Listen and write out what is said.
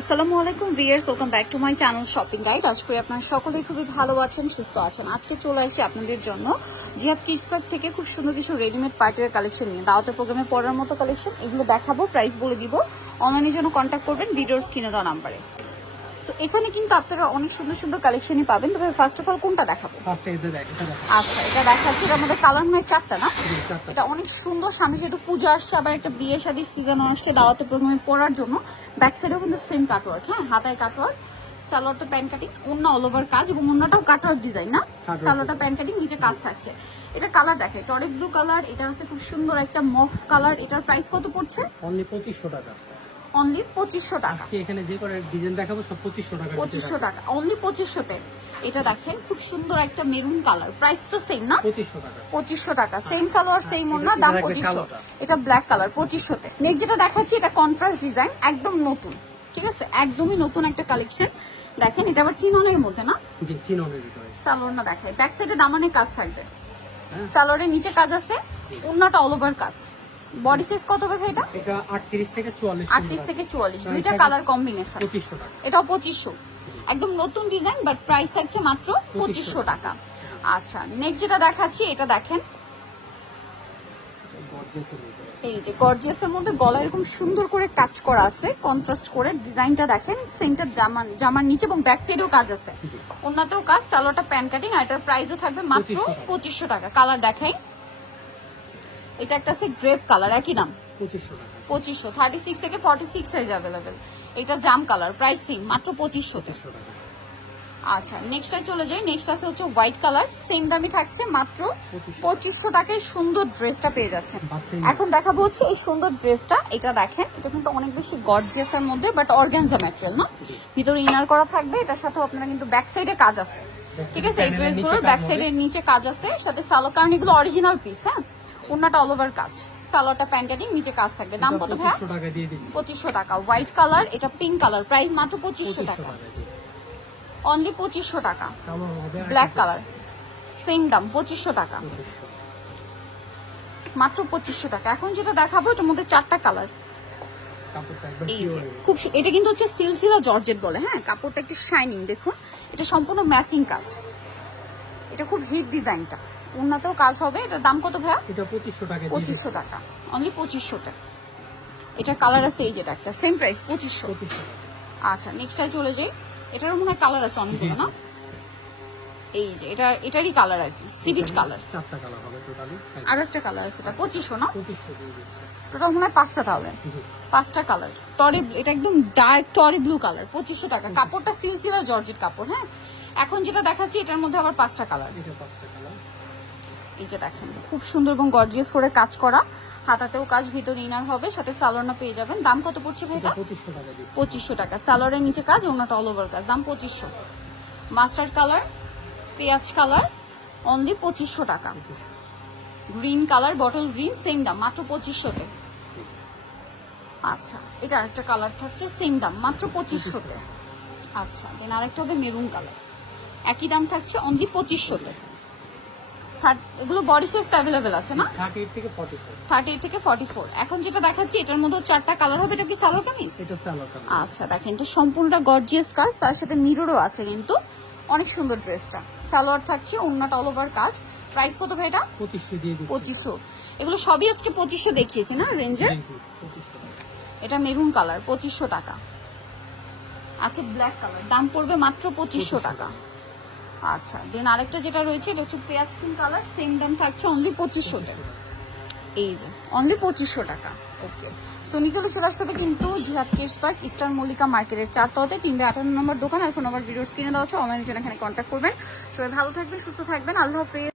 আসসালামু আলাইকুম viewers, welcome back to my channel shopping guide. আশা করি আপনারা সকলেই খুবই ভালো আছেন, সুস্থ আছেন। আজকে চলে আসি আপনাদের জন্য জিহাদ কিডস পার্ক থেকে খুব সুন্দর কিছু রেডিমেড পার্টির কালেকশন নিয়ে। দাওয়াতের প্রোগ্রামে পড়ার মতো কালেকশন, এগুলো দেখাবো, প্রাইস বলে দিব। অনলাইনের জন্য কন্ট্যাক্ট করবেন ভিডিওর স্ক্রিনে দেওয়া নাম্বারে। তো এখানে কিন্তু আপনারা অনেক সুন্দর সুন্দর কালেকশনই পাবেন। তবে ফার্স্ট অফ অল কোনটা দেখাবো? আচ্ছা, এটা দেখাচ্ছি। এটার মধ্যে কালার নয় চারটা না? এটা অনেক সুন্দর। সামনে যেহেতু পূজা আসছে, আবার একটা বিয়ে শাদীর সিজনও আসছে, দাওয়াতের প্রোগ্রামে পড়ার জন্য। ব্যাক সাইডেও কিন্তু সেম কাটওয়ার্ক, হ্যাঁ, হাতায় কাটওয়ার্ক, সালোয়ারটা প্যান্ট কাটিং, ওন্না অল ওভার কাজ, এবং ওন্নাটাও কাটওয়ার্ক ডিজাইন না, সালোয়ারটা প্যান্ট কাটিং, নিচে কাজ থাকছে। এটা কালার দেখে টরে ব্লু কালার, এটা আছে খুব সুন্দর একটা মফ কালার। এটার প্রাইস কত পড়ছে? অনলি 2500 টাকা। অনলি 2500 টাকা। আজকে এখানে যে করে ডিজাইন দেখাবো সব 2500 টাকা। 2500 টাকা, অনলি 2500 তে। এটা দেখেন খুব সুন্দর একটা মেরুন কালার, প্রাইস তো সেম না? 2500 টাকা। 2500 টাকা, সেম সালোয়ার সেম ওড়না, দাম 2500। এটা ব্ল্যাক কালার 2500 তে। নেক্সট যেটা দেখাচ্ছি, এটা কন্ট্রাস্ট ডিজাইন, একদম নতুন, ঠিক আছে, একদমই নতুন একটা কালেকশন। দেখেন এটা আবার চিননের মধ্যে না? জি, চিননের ভিতরে। সালোয়ার না দেখাই, ব্যাক সাইডে দামানে কাজ থাকবে, সালোয়ারের নিচে কাজ আছে, ওড়নাটা অল ওভার কাজ। বডি সাইজ কত হবে এটা? এটা 38 থেকে 44। 38 থেকে 44, দুইটা কালার কম্বিনেশন। 2500 টাকা। এটাও 2500, একদম নতুন ডিজাইন, বাট প্রাইস থাকছে মাত্র 2500 টাকা। আচ্ছা, নেক্সট যেটা দেখাচ্ছি, এটা দেখেন, এই যে গর্জিয়াসের মধ্যে গলা এরকম সুন্দর করে কাজ করা আছে, কন্ট্রাস্ট করে ডিজাইনটা দেখেন। সেন্টার জামার নিচে এবং ব্যাক সাইডেও কাজ আছে, ওন্নাতেও কাজ, সালোয়ারটা প্যান্ট কাটিং, আর এটার প্রাইসও থাকবে মাত্র 2500 টাকা। কালার দেখাই, এটা একটা আছে গ্রেপ কালার, একই দাম 2500 টাকা। 2500, 36 থেকে 46 সাইজ अवेलेबल। এটা জাম কালার, প্রাইস সেম, মাত্র 2500 টাকা। আচ্ছা, নেক্সটে চলে যাই। নেক্সট আছে হচ্ছে হোয়াইট কালার, সেম দামই থাকছে, মাত্র 2500 টাকায় সুন্দর ড্রেসটা পেয়ে যাচ্ছেন। এখন দেখাবো হচ্ছে এই সুন্দর ড্রেসটা। এটা দেখেন, এটা কিন্তু অনেক বেশি গর্জিয়াসের মধ্যে, বাট অর্গানজা ম্যাটেরিয়াল না, ভিতরে ইনার করা থাকবে। এটার সাথে আপনারা কিন্তু ব্যাক সাইডে কাজ আছে, ঠিক আছে, এই ড্রেসগুলোর ব্যাক সাইডের নিচে কাজ আছে, সাথে সালোয়ার, কারণ এগুলো অরিজিনাল পিস, হ্যাঁ, ওন্নাটা অল ওভার কাজ, সালোয়ারটা প্যান্ট কাটিং, নিচে কাজ থাকবে। দাম কত ভাই? 2500 টাকা। হোয়াইট কালার, এটা পিঙ্ক কালার, প্রাইস মাত্র 2500 টাকা, অনলি 2500 টাকা। ব্ল্যাক কালার, সেম দাম 2500 টাকা, মাত্র 2500 টাকা। এখন যেটা দেখাবো, এটার মধ্যে চারটা কালার। এই যে খুব, এটা কিন্তু হচ্ছে সিলসিলা জর্জেট বলে, হ্যাঁ, কাপড়টা একটু শাইনিং, দেখুন, এটা সম্পূর্ণ ম্যাচিং কাজ। এটা খুব হিট ডিজাইনটা, ওন্নাতেও কাজ হবে। এটার দাম কত ভাইয়া? এটা 2500 টাকা। 2500 টাকা, অনলি 2500 টাকা। এটা কালার আছে, এই যেটা একটা, সেম প্রাইস 2500। আচ্ছা, নেক্সটটাই চলে যাই। এটার মনে হয় কালার আছে অনেকগুলো না? এই যে এটারই কালার আর কি, সিভিট কালার, চারটা কালার হবে টোটালি। আর একটা কালার আছে, এটা 2500 না? 2500 দিয়ে দিচ্ছি। টোটাল মনে হয় 5টা, তাহলে 5টা কালার। টরে, এটা একদম ডার্ক টরে ব্লু কালার, 2500 টাকা। কাপড়টা সিলসিলা জর্জেট কাপড়, হ্যাঁ। এখন যেটা দেখাচ্ছি, এটার মধ্যে আবার 5টা কালার। এটা 5টা কালার। এই যে দেখেন, খুব সুন্দর এবং গর্জিয়াস করে কাজ করা, হাতাতেও কাজ, ভিতরে ইনার হবে, সাথে সালোয়ারটা পেয়ে যাবেন। দাম কত পড়ছে ভাই এটা? 2500 টাকা দিচ্ছি। 2500 টাকা। সালোয়ারের নিচে কাজ, ওনাটা অল ওভার কাজ, দাম 2500। মাস্টার্ড কালার, পেঁয়াজ কালার, অনলি 2500 টাকা। Green colour, bottle green, same দাম, মাত্র 2500 তে। আচ্ছা, এটা আরেকটা কালার থাকছে, সেম দাম, মাত্র 2500 তে। আচ্ছা, দেন আরেকটা হবে মেরুন কালার, একই দাম থাকছে, অনলি 2500 তে। এগুলো বডি সাইজ অ্যাভেলেবেল আছে না? 38 থেকে 44। 38 থেকে 44। এখন যেটা দেখাচ্ছি, এটার মধ্যে চারটা কালার হবে। এটা কি সালোয়ার কামিজ? এটা সালোয়ার কামিজ। আচ্ছা, দেখেন, এটা সম্পূর্ণটা গর্জিয়াস কাজ, তার সাথে মিররও আছে, কিন্তু অনেক সুন্দর ড্রেসটা। সালোয়ার থাকছে, ওন্নাটা অল ওভার কাজ। প্রাইস কত ভাই এটা? 2500 দিয়ে দিচ্ছি। 2500। এগুলো সবই আজকে 2500 দেখিয়েছি না রেঞ্জে? 2500 টাকা। এটা মেরুন কালার, 2500 টাকা। আচ্ছা, ব্ল্যাক কালার, দাম পড়বে মাত্র 2500 টাকা। আচ্ছা, দেন আরেকটা যেটা রয়েছে, এটা হচ্ছে পেঁয়াজ পিঙ্ক কালার, সেম দাম থাকছে, অনলি 2500 টাকা। এই যে অনলি 2500 টাকা। ওকে, সো নিকলে চলে আসতে হবে কিন্তু জিহাদ কিডস পার্ক, ইস্টার্ন মল্লিকা মার্কেটের 4 তলাতে, 358 নম্বর দোকান। আর ফোন নাম্বার ভিডিওর স্ক্রিনে দেওয়া আছে, অনলাইনে জন্য এখানে কন্ট্যাক্ট করবেন। সবাই ভালো থাকবেন, সুস্থ থাকবেন, আল্লাহ হাফেজ।